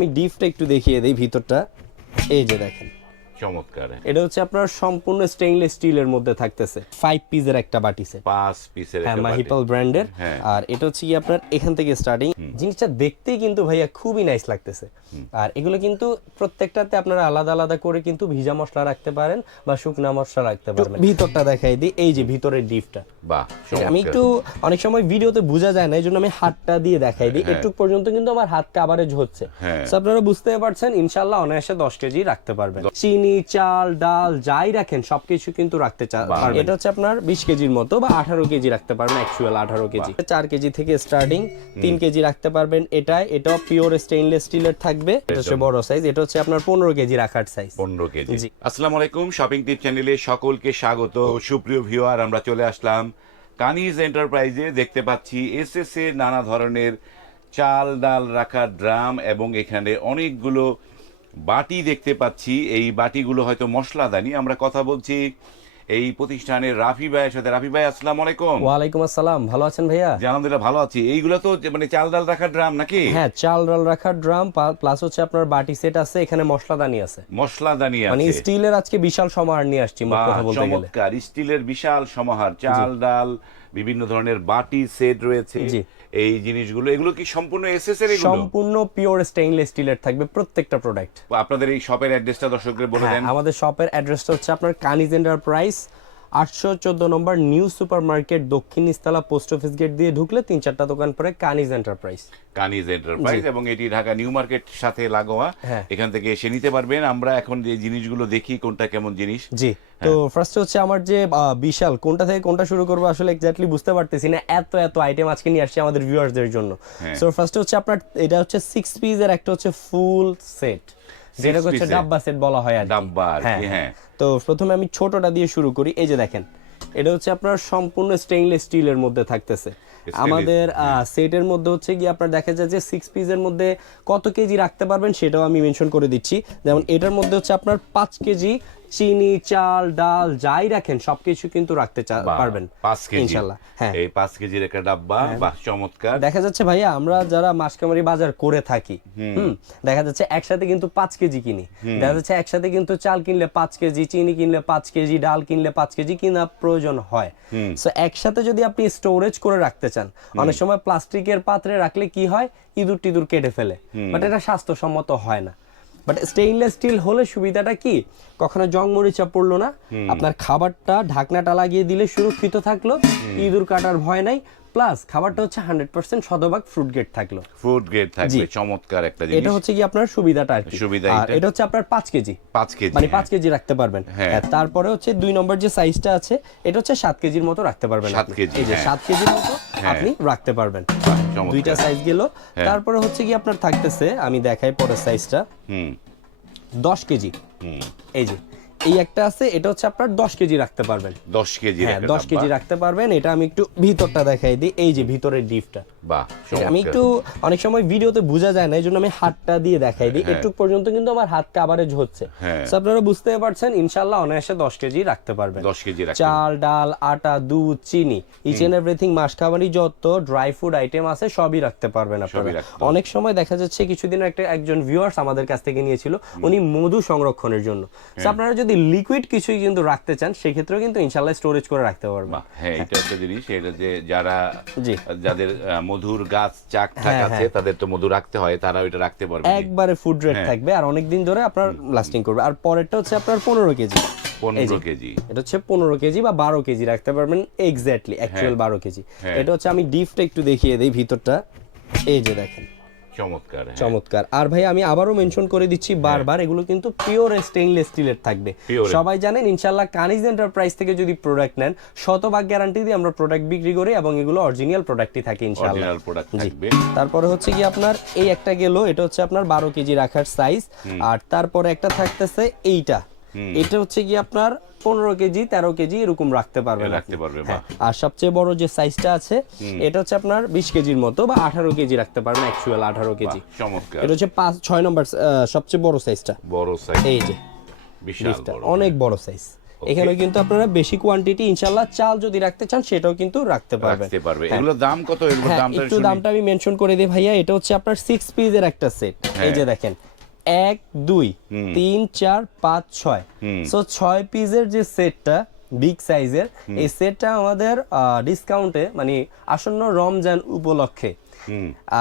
আমি ডিপটা একটু দেখিয়ে দিই ভিতরটা। এই যে দেখেন। চমৎকার। এটা হচ্ছে আপনার সম্পূর্ণ স্টেইনলেস স্টিলের মধ্যে থাকতেছে। ফাইভ পিসের একটা বাটি set। পাঁচ পিসের একটা। মাহিপাল ব্র্যান্ডের হ্যাঁ। আর এটা হচ্ছে কি আপনার এখান থেকে স্টার্টিং জিনিসটা দেখতেই কিন্তু ভাইয়া খুবই নাইস লাগতেছে। আর এগুলো কিন্তু প্রত্যেকটাতে আপনারা আলাদা আলাদা করে কিন্তু ভিজা মশলা রাখতে পারেন বা শুকনা মশলা রাখতে পারবেন। ভিতরটা দেখাই দিই। এই যে ভিতরের ডিপটা। বাহ আমি একটু অনেক সময় ভিডিওতে বোঝা যায় না এই জন্য আমি হাতটা দিয়ে দেখাই দিই। হ্যাঁ। একটু পর্যন্ত কিন্তু আমার হাত কাভারেজ হচ্ছে। হ্যাঁ। আপনারা বুঝতে পারছেন ইনশাল্লাহ অনায়াসে দশ কেজি রাখতে পারবেন। চিনি চাল ডাল যাই রাখেন সবকিছু কিন্তু রাখতে চা- বাহ। পারবেন। এটা হচ্ছে আপনার বিশ কেজির মতো বা আঠারো কেজি রাখতে পারবেন অ্যাকচুয়াল আঠারো কেজি। চার কেজি থেকে স্টার্টিং তিন কেজি রাখতে পারবেন। এটাই এটাও পিওর স্টেইনলেস স্টিলের থাকবে। এটা হচ্ছে বড় সাইজ এটা হচ্ছে আপনার পনেরো কেজি রাখার সাইজ পনেরো কেজি। আসসালামু আলাইকুম শপিং টিপ চ্যানেলে সকলকে স্বাগত। সুপ্রিয় ভিউয়ার আমরা চলে আসলাম কানিজ এন্টারপ্রাইজে দেখতে পাচ্ছি এস এস এ নানা ধরনের চাল ডাল রাখার ড্রাম এবং এখানে অনেকগুলো বাটি দেখতে পাচ্ছি। এই বাটিগুলো হয়তো মশলাদানি। আমরা কথা বলছি এই প্রতিষ্ঠানের রাফি ভাইয়ের সাথে। রাফি ভাই আসসালামু আলাইকুম। ওয়ালাইকুম আসসালাম। ভালো আছেন ভাইয়া? জি, আলহামদুলিল্লাহ ভালো আছি। এইগুলো তো মানে চাল ডাল রাখার ড্রাম নাকি? হ্যাঁ চাল ডাল রাখার ড্রাম প্লাস হচ্ছে আপনার বাটি সেট আছে এখানে মশলাদানি আছে। মশলাদানি মানে আছে স্টিলের আজকে বিশাল সমাহার নিয়ে আসছি কথা বলতে গেলে। চমৎকার। স্টিলের বিশাল সমাহার চাল ডাল বিভিন্ন ধরনের বাটি সেট রয়েছে। এই জিনিসগুলো। এগুলো কি সম্পূর্ণ এসএস এর এগুলো? সম্পূর্ণ পিওর স্টেইনলেস স্টিলের থাকবে প্রত্যেকটা প্রোডাক্ট আপনাদের এই শপের অ্যাড্রেসটা দর্শকদের বলে দেন। আমাদের শপের অ্যাড্রেসটা হচ্ছে আপনার কানিজ এন্টারপ্রাইজ আটশো চোদ্দ নম্বর নিউ সুপার মার্কেট দক্ষিণ ইস্তালা পোস্ট অফিস গেট দিয়ে ঢুকলে তিন চারটা দোকান পরে কানিজ এন্টারপ্রাইজ। কানিজ এন্টারপ্রাইজ এবং এটি ঢাকা নিউ মার্কেট সাথে লাগোয়া। হ্যাঁ। এখান থেকে এসে নিতে পারবেন। আমরা এখন যে জিনিসগুলো দেখি কোনটা কেমন জিনিস। জি। তো ফার্স্ট হচ্ছে আমার যে বিশাল কোনটা থেকে কোনটা শুরু করব আসলে এক্স্যাক্টলি বুঝতে পারতেছি না। এত এত আইটেম আজকে নিয়ে আসছি আমাদের ভিউয়ার্সদের জন্য। হ্যাঁ। সো ফার্স্ট হচ্ছে আপনার এটা হচ্ছে সিক্স পিস পিসের একটা হচ্ছে ফুল সেট যেটা হচ্ছে ডাব্বা সেট বলা হয় আর ডাব্বা হ্যাঁ। তো প্রথমে আমি ছোটটা দিয়ে শুরু করি। এই যে দেখেন এটা হচ্ছে আপনার সম্পূর্ণ স্টেইনলেস স্টিলের মধ্যে থাকতেছে। আমাদের সেটের মধ্যে হচ্ছে গিয়ে আপনার দেখা যায় যে সিক্স পিসের মধ্যে কত কেজি রাখতে পারবেন সেটাও আমি মেনশন করে দিচ্ছি। যেমন এটার মধ্যে হচ্ছে আপনার পাঁচ কেজি চিনি চাল ডাল যাই রাখেন সবকিছু কিন্তু রাখতে পারবেন। পাঁচ কেজি। ইনশাল্লাহ হ্যাঁ। এই পাঁচ কেজির একটা ডাব্বা বাহ চমৎকার। দেখা যাচ্ছে ভাইয়া আমরা যারা মাসকামারি বাজার করে থাকি হুম। দেখা যাচ্ছে একসাথে কিন্তু পাঁচ কেজি কিনি। দেখা যাচ্ছে একসাথে কিন্তু চাল কিনলে পাঁচ কেজি চিনি কিনলে পাঁচ কেজি ডাল কিনলে পাঁচ কেজি কিনা প্রয়োজন হয়। সো একসাথে যদি আপনি স্টোরেজ করে রাখতে চান অনেক সময় প্লাস্টিকের পাত্রে রাখলে কি হয়? ইঁদুর টিদুর কেটে ফেলে। বাট এটা স্বাস্থ্যসম্মত হয় না। বাট স্টেইনলেস স্টিল হলে সুবিধাটা কি? কখনো জং মরিচা পড়ল না। আপনার খাবারটা ঢাকনাটা লাগিয়ে দিলে সুরক্ষিত থাকল। ইঁদুর কাটার ভয় নাই। প্লাস খাবারটা হচ্ছে হান্ড্রেড পার্সেন্ট শতভাগ ফ্রুট গেট থাকল। ফুড গ্রেড থাকবে চমৎকার একটা জিনিস। এটা হচ্ছে কি আপনার সুবিধাটা আর কি। সুবিধা এটা। হচ্ছে আপনার পাঁচ কেজি। পাঁচ কেজি মানে হ্যাঁ। পাঁচ কেজি রাখতে পারবেন। হ্যাঁ। তারপরে হচ্ছে দুই নম্বর যে সাইজটা আছে এটা হচ্ছে সাত কেজির মতো রাখতে পারবেন সাত কেজি, এই যে হ্যাঁ। সাত কেজির মতো। আপনি রাখতে পারবেন। দুইটা সাইজ গেল। তারপরে হচ্ছে কি আপনার থাকতেছে আমি দেখাই পরের সাইজটা হুম। দশ কেজি। হুম। এই যে এই একটা আছে এটা হচ্ছে আপনার দশ কেজি রাখতে পারবেন। দশ কেজি হ্যাঁ দশ কেজি রাখতে পারবেন। এটা আমি একটু ভিতরটা দেখাই দিই এই যে ভিতরের ডিপটা। বাহ আমি একটু অনেক সময় ভিডিওতে বোঝা যায় না এই জন্য আমি হাতটা দিয়ে দেখাই দিই। হ্যাঁ। একটু পর্যন্ত কিন্তু আমার হাত কাভারেজ হচ্ছে। হ্যাঁ। আপনারা বুঝতে পারছেন ইনশাল্লাহ অনায়াসে দশ কেজি রাখতে পারবেন। দশ কেজি চাল ডাল আটা দুধ চিনি ইচ এন্ড এভরিথিং মাস খাবারই যত ড্রাই ফুড আইটেম আছে সবই রাখতে পারবেন আপনারা। অনেক সময় দেখা যাচ্ছে কিছুদিন একটা একজন ভিউয়ার্স আমাদের কাছ থেকে নিয়েছিল উনি মধু সংরক্ষণের জন্য। আপনারা যদি লিকুইড কিছুই কিন্তু রাখতে চান সেক্ষেত্রেও কিন্তু ইনশাল্লাহ স্টোরেজ করে রাখতে পারবেন। হ্যাঁ এটা একটা জিনিস এটা যে যারা যাদের মধুর গাছ চাক টাক হ্যাঁ, আছে তাদের তো মধু রাখতে হয় তারা ওইটা রাখতে পারবে একবারে ফুড রেট হ্যাঁ। থাকবে আর অনেক দিন ধরে আপনার লাস্টিং করবে। আর পরেরটা হচ্ছে আপনার পনেরো কেজি। পনেরো কেজি। এটা হচ্ছে পনেরো কেজি বা বারো কেজি রাখতে পারবেন এক্স্যাক্টলি অ্যাকচুয়াল বারো কেজি। হ্যাঁ। এটা হচ্ছে আমি ডিপটা একটু দেখিয়ে দিই ভিতরটা। এই যে দেখেন। চমৎকার হ্যাঁ। চমৎকার। আর ভাই আমি আবারও মেনশন করে দিচ্ছি বারবার এগুলো কিন্তু পিওর স্টেইনলেস স্টিলের থাকবে। সবাই জানেন ইনশাল্লাহ কানিজ এন্টারপ্রাইজ থেকে যদি প্রোডাক্ট নেন শতভাগ গ্যারান্টি দিয়ে আমরা প্রোডাক্ট বিক্রি করি এবং এগুলো অরিজিনাল প্রোডাক্টই থাকে ইনশাল্লাহ তারপরে হচ্ছে কি আপনার এই একটা গেল এটা হচ্ছে আপনার বারো কেজি রাখার সাইজ আর তারপরে একটা থাকতেছে এইটা। এটা হচ্ছে কি আপনার পনেরো কেজি তেরো কেজি এরকম রাখতে পারবেন রাখতে পারবে, হ্যাঁ, আর সবচেয়ে বড় যে সাইজটা আছে এটা হচ্ছে আপনার বিশ কেজির মতো বা আঠারো কেজি রাখতে পারবেন অ্যাকচুয়াল আঠারো কেজি। চমৎকার। এটা হচ্ছে পাঁচ ছয় নম্বর সবচেয়ে বড় সাইজটা বড় সাইজ এই যে বড় অনেক বড় সাইজ এখানে কিন্তু আপনারা বেশি কোয়ান্টিটি ইনশাল্লাহ চাল যদি রাখতে চান সেটাও কিন্তু রাখতে পারবেন। রাখতে পারবে। এগুলোর দাম কত? এগুলোর হ্যাঁ দামটা একটু দামটা আমি মেনশন করে দিই ভাইয়া। এটা হচ্ছে আপনার সিক্স পিসের একটা সেট এই যে দেখেন এক দুই তিন চার পাঁচ ছয়। সো ছয় পিসের যে সেটটা বিগ সাইজের এই সেটটা আমাদের ডিসকাউন্টে মানে আসন্ন রমজান উপলক্ষে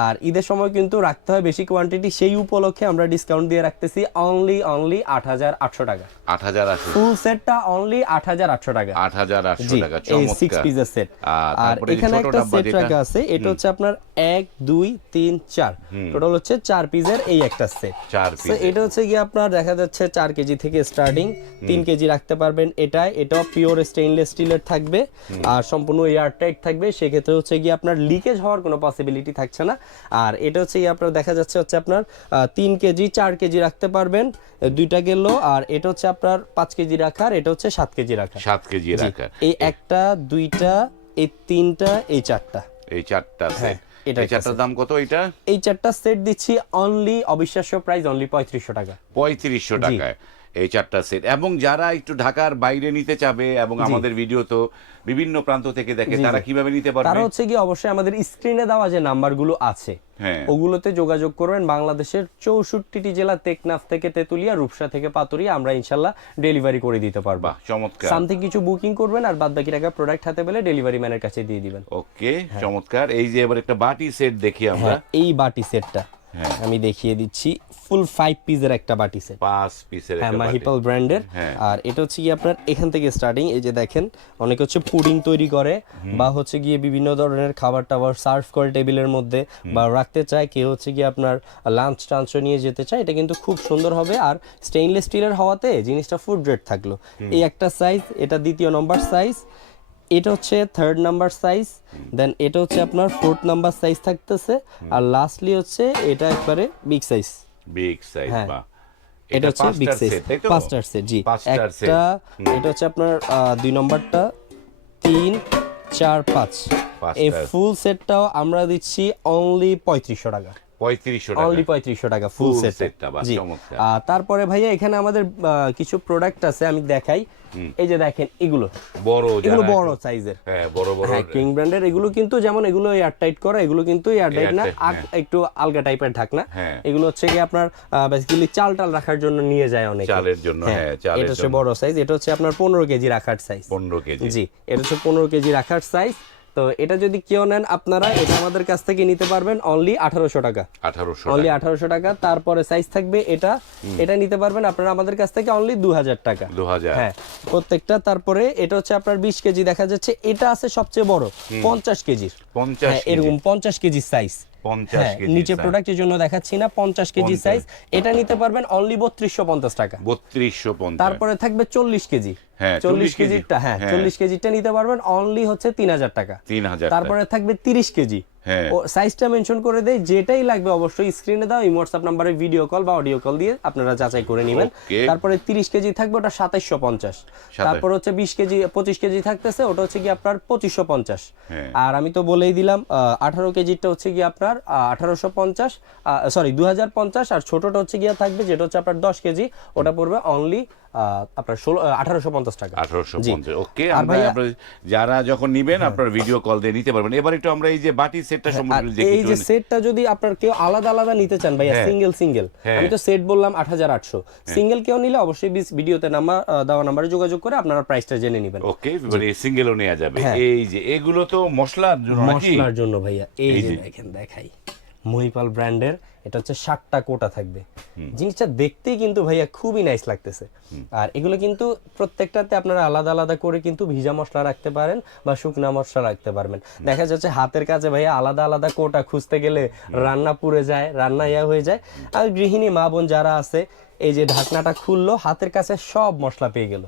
আর ঈদের সময় কিন্তু রাখতে হয় বেশি কোয়ান্টিটি সেই উপলক্ষে আমরা ডিসকাউন্ট দিয়ে রাখতেছি অনলি অনলি আট হাজার আটশো টাকা। আট হাজার আটশো। ফুল সেটটা অনলি আট হাজার আটশো টাকা। আট হাজার আটশো টাকা সিক্স পিসের সেট আর এখানে একটা সেট রাখা আছে এটা হচ্ছে আপনার এক দুই তিন চার। টোটাল হচ্ছে চার পিসের এই একটা সেট চার পিস এটা হচ্ছে কি আপনার দেখা যাচ্ছে চার কেজি থেকে স্টার্টিং তিন কেজি রাখতে পারবেন এটাই। এটাও পিওর স্টেইনলেস স্টিলের থাকবে। আর সম্পূর্ণ এয়ারটাইট থাকবে। সেক্ষেত্রে হচ্ছে কি আপনার লিকেজ হওয়ার কোনো পসিবিলিটি থাকছে না। আর এটা হচ্ছে আপনার দেখা যাচ্ছে হচ্ছে আপনার তিন কেজি চার কেজি রাখতে পারবেন দুইটা গেল আর এটা হচ্ছে আপনার পাঁচ কেজি রাখার এটা হচ্ছে সাত কেজি রাখার। সাত কেজি রাখা এই একটা দুইটা এই তিনটা এই চারটা। এই চারটা হ্যাঁ, এটা চারটার দাম কত এটা এই চারটা সেট দিচ্ছি অনলি অবিশ্বাস্য প্রাইস অনলি পঁয়ত্রিশশো টাকা। পঁয়ত্রিশশো টাকায়। এই চারটা সেট এবং যারা একটু ঢাকার বাইরে নিতে চাবে এবং আমাদের ভিডিও তো বিভিন্ন প্রান্ত থেকে দেখে তারা কীভাবে নিতে পারবে? তারা হচ্ছে কি অবশ্যই আমাদের স্ক্রিনে দেওয়া যে নাম্বারগুলো আছে হ্যাঁ। ওগুলোতে যোগাযোগ করবেন। বাংলাদেশের চৌষট্টিটি জেলা টেকনাফ থেকে তেতুলিয়া রূপসা থেকে পাতুরিয়া আমরা ইনশাল্লাহ ডেলিভারি করে দিতে পারব। চমৎকার। সামথিং কিছু বুকিং করবেন আর বাদ বাকি টাকা প্রোডাক্ট হাতে পেলে ডেলিভারি ম্যানের কাছে দিয়ে দিবেন। ওকে চমৎকার। এই যে এবার একটা বাটি সেট দেখি আমরা। হ্যাঁ এই বাটি সেটটা হ্যাঁ। আমি দেখিয়ে দিচ্ছি ফুল ফাইভ পিসের একটা বাটি সেট পাঁচ পিসের হ্যাঁ মাহিপাল ব্র্যান্ডের হ্যাঁ। আর এটা হচ্ছে কি আপনার এখান থেকে স্টার্টিং এই যে দেখেন অনেকে হচ্ছে পুডিং তৈরি করে বা হচ্ছে গিয়ে বিভিন্ন ধরনের খাবার টাবার সার্ভ করে টেবিলের মধ্যে বা রাখতে চায় কেউ হচ্ছে গিয়ে আপনার লাঞ্চ টাঞ্চ নিয়ে যেতে চায় এটা কিন্তু খুব সুন্দর হবে। আর স্টেইনলেস স্টিলের হওয়াতে জিনিসটা ফুড গ্রেড থাকল। এই একটা সাইজ এটা দ্বিতীয় নম্বর সাইজ এটা হচ্ছে থার্ড নাম্বার সাইজ দেন এটা হচ্ছে আপনার ফোর্থ নাম্বার সাইজ থাকতেছে আর লাস্টলি হচ্ছে এটা একবারে বিগ সাইজ বিগ সাইজ হ্যাঁ। বা এটা হচ্ছে বিগ সাইজ পাঁচটার সেট জি। একটা এটা হচ্ছে আপনার দুই নম্বরটা। তিন চার পাঁচ। এই ফুল সেটটাও আমরা দিচ্ছি অনলি পঁয়ত্রিশশো টাকা। টাকা। ফুল Full সেট setটা, বাহ, জি। চমৎকার। আর তারপরে ভাইয়া এখানে আমাদের কিছু প্রোডাক্ট আছে আমি দেখাই। এই যে দেখেন এগুলো। বড় এগুলো বড় সাইজের হ্যাঁ বড় বড় হ্যাঁ কিং ব্র্যান্ডের এগুলো কিন্তু যেমন এগুলো এয়ার টাইট করা এগুলো কিন্তু এয়ারটাইট না Airtight, একটু আলগা টাইপের ঢাকনা। হ্যাঁ। এগুলো হচ্ছে কি আপনার বেসিক্যালি চাল টাল রাখার জন্য নিয়ে যায় অনেক। চালের জন্য, হ্যাঁ, চালের এটা হচ্ছে বড় সাইজ এটা হচ্ছে আপনার পনেরো কেজি রাখার সাইজ পনেরো কেজি। জি এটা হচ্ছে পনেরো কেজি রাখার সাইজ তো এটা যদি কেউ নেন আপনারা এটা আমাদের কাছ থেকে নিতে পারবেন অনলি আঠারোশো টাকা। আঠারোশো অনলি আঠারোশো টাকা তারপরে সাইজ থাকবে এটা। এটা নিতে পারবেন আপনারা আমাদের কাছ থেকে অনলি দু হাজার টাকা। দু হাজার হ্যাঁ প্রত্যেকটা তারপরে এটা হচ্ছে আপনার বিশ কেজি দেখা যাচ্ছে। এটা আছে সবচেয়ে বড় পঞ্চাশ কেজির। পঞ্চাশ হ্যাঁ এরকম পঞ্চাশ কেজি সাইজ হ্যাঁ নিচে প্রোডাক্টের জন্য দেখাচ্ছি না পঞ্চাশ কেজি সাইজ এটা নিতে পারবেন অনলি বত্রিশশো পঞ্চাশ টাকা। বত্রিশশো তারপরে থাকবে চল্লিশ কেজি। চল্লিশ 40 কেজি। কেজিটা হ্যাঁ হ্যাঁ। চল্লিশ কেজিটা নিতে পারবেন অনলি হচ্ছে তিন হাজার টাকা তিন হাজার তারপরে থাকবে তিরিশ কেজি হ্যাঁ। সাইজটা মেনশন করে দেয় যেটাই লাগবে অবশ্যই স্ক্রিনে দাও এই হোয়াটসঅ্যাপ নাম্বারে ভিডিও কল বা অডিও কল দিয়ে আপনারা যাচাই করে নেবেন তারপরে তিরিশ কেজি থাকবে ওটা সাতাইশশো পঞ্চাশ তারপর হচ্ছে বিশ কেজি পঁচিশ কেজি থাকতেছে ওটা হচ্ছে কি আপনার পঁচিশশো পঞ্চাশ হ্যাঁ। আর আমি তো বলেই দিলাম আঠারো কেজিটা হচ্ছে কি আপনার আঠারোশো পঞ্চাশ সরি দু হাজার পঞ্চাশ আর ছোটটা হচ্ছে গিয়া থাকবে যেটা হচ্ছে আপনার দশ কেজি ওটা পড়বে অনলি আপনার ষোলো আঠারোশো পঞ্চাশ টাকা। আঠারোশো পঞ্চাশ ওকে আমরা যারা যখন নিবেন আপনার ভিডিও কল দিয়ে নিতে পারবেন। এবার একটু আমরা এই যে বাটি সেটটা সম্পর্কে এই যে সেটটা যদি আপনার কেউ আলাদা আলাদা নিতে চান ভাইয়া হ্যাঁ। সিঙ্গেল সিঙ্গেল হ্যাঁ। আমি তো সেট বললাম আট হাজার আটশো। সিঙ্গেল কেউ নিলে অবশ্যই ভিডিওতে নাম্বার দেওয়া নাম্বারে যোগাযোগ করে আপনারা প্রাইসটা জেনে নেবেন। ওকে মানে সিঙ্গেলও নেওয়া যাবে। হ্যাঁ। এই যে এগুলো তো মশলার জন্য মশলার জন্য ভাইয়া এই যে। দেখেন দেখাই। মহিপাল ব্র্যান্ডের এটা হচ্ছে ষাটটা কোটা থাকবে। জিনিসটা দেখতেই কিন্তু ভাইয়া খুবই নাইস লাগতেছে। আর এগুলো কিন্তু প্রত্যেকটাতে আপনারা আলাদা আলাদা করে কিন্তু ভিজা মশলা রাখতে পারেন বা শুকনা মশলা রাখতে পারবেন। দেখা যাচ্ছে হাতের কাছে ভাইয়া আলাদা আলাদা কোটা খুঁজতে গেলে রান্না পুড়ে যায় রান্না ইয়া হয়ে যায়। আর গৃহিণী মা বোন যারা আছে এই যে ঢাকনাটা খুললো হাতের কাছে সব মশলা পেয়ে গেল।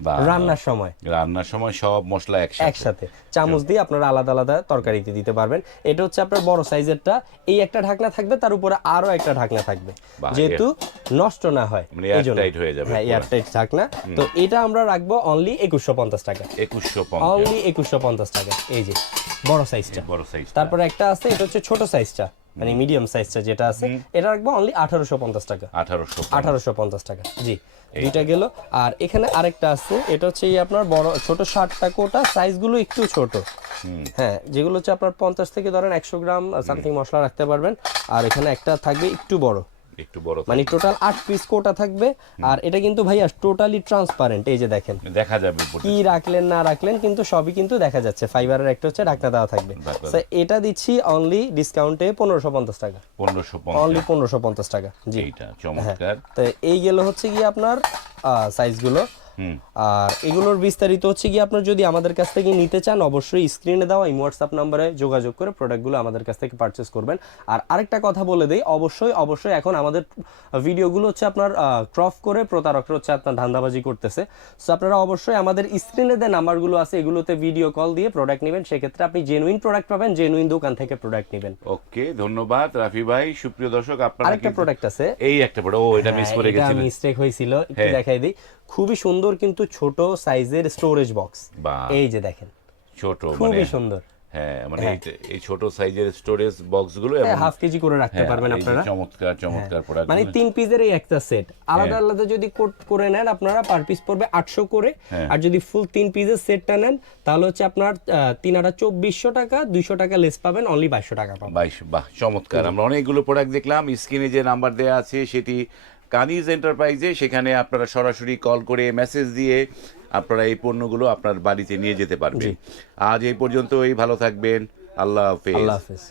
রান্নার সময়। রান্নার সময় সব মশলা একসাথে। একসাথে। চামচ দিয়ে আপনারা আলাদা আলাদা তরকারিতে দিতে পারবেন। এটা হচ্ছে আপনার বড় সাইজেরটা। এই একটা ঢাকনা থাকবে তার উপরে আরও একটা ঢাকনা থাকবে। যেহেতু নষ্ট না হয় মানে airtight হয়ে যাবে হ্যাঁ এয়ারটাইট ঢাকনা। তো এটা আমরা রাখব অনলি একুশশো পঞ্চাশ টাকা। একুশশো পঞ্চাশ। অনলি একুশশো পঞ্চাশ টাকা। এই যে বড় সাইজটা। বড় সাইজ তারপরে একটা আছে এটা হচ্ছে ছোট সাইজটা। মানে মিডিয়াম সাইজটা যেটা আছে এটা রাখব অনলি আঠারোশো পঞ্চাশ টাকা। আঠারোশো আঠারোশো পঞ্চাশ টাকা জি। দুইটা গেল। আর এখানে আরেকটা আছে এটা হচ্ছে এই আপনার বড় ছোট ষাটটা কোটা সাইজগুলো একটু ছোট। হ্যাঁ যেগুলো হচ্ছে আপনার পঞ্চাশ থেকে ধরেন একশো গ্রাম সামথিং মশলা রাখতে পারবেন। আর এখানে একটা থাকবে একটু বড়। একটু বড় মানে টোটাল 8 পিস কোটা থাকবে। আর এটা কিন্তু ভাইয়া টোটালি ট্রান্সপারেন্ট এই যে দেখেন। দেখা যাবে কি রাখলেন না রাখলেন কিন্তু সবই কিন্তু দেখা যাচ্ছে। ফাইবারের একটা হচ্ছে ঢাকনা দেওয়া থাকবে। এটা দিচ্ছি অনলি ডিসকাউন্টে পনেরোশো পঞ্চাশ টাকা। পনেরোশো অনলি পঞ্চাশ পনেরোশো পঞ্চাশ টাকা। জি। এইটা চমৎকার। তো এই গেল হচ্ছে কি আপনার সাইজগুলো হুম আর এগুলোর বিস্তারিত হচ্ছে কি আপনার যদি আমাদের কাছ থেকে নিতে চান অবশ্যই স্ক্রিনে দেওয়া এই হোয়াটসঅ্যাপ নাম্বারে যোগাযোগ করে প্রোডাক্টগুলো আমাদের কাছ থেকে পারচেস করবেন। আর আরেকটা কথা বলে দেই অবশ্যই অবশ্যই এখন আমাদের ভিডিওগুলো হচ্ছে আপনার ক্রপ করে প্রতারকরা হচ্ছে আপনার ধান্দাবাজি করতেছে। সো আপনারা অবশ্যই আমাদের স্ক্রিনে যে নাম্বারগুলো আছে এগুলোতে ভিডিও কল দিয়ে প্রোডাক্ট নেবেন। সেক্ষেত্রে আপনি জেনুইন প্রোডাক্ট পাবেন জেনুইন দোকান থেকে প্রোডাক্ট নেবেন। ওকে ধন্যবাদ রাফি ভাই। সুপ্রিয় দর্শক আপনারা আরেকটা প্রোডাক্ট আছে। এই একটা বড় ও এটা মিস করে গেছিল মিস্টেক হয়েছিল একটু হ্যাঁ। দেখাই দিই। খুবই সুন্দর কিন্তু ছোট সাইজের স্টোরেজ বক্স এই যে দেখেন। ছোট মানে খুবই সুন্দর। হ্যাঁ মানে এই- এই ছোট সাইজের স্টোরেজ বক্সগুলো হাফ কেজি করে রাখতে হ্যাঁ, পারবেন আপনারা। চমৎকার চমৎকার প্রোডাক্ট মানে তিন পিসের এই একটা সেট আলাদা আলাদা যদি কোট করে নেন আপনারা পার পিস পড়বে আটশো করে। হ্যাঁ। আর যদি ফুল তিন পিসের সেটটা নেন তাহলে হচ্ছে আপনার তিন আটা চব্বিশশো টাকা দুইশো টাকা লেস পাবেন অনলি বাইশশো টাকা পাবেন। বাইশ বাহ চমৎকার। আমরা অনেকগুলো প্রোডাক্ট দেখলাম। স্ক্রিনে যে নাম্বার দেওয়া আছে সেটি কানিজ এন্টারপ্রাইজে সেখানে আপনারা সরাসরি কল করে মেসেজ দিয়ে আপনারা এই পণ্যগুলো আপনার বাড়িতে নিয়ে যেতে পারবেন। আজ এই পর্যন্ত এই ভালো থাকবেন। আল্লাহ হাফেজ। আল্লাহ হাফেজ।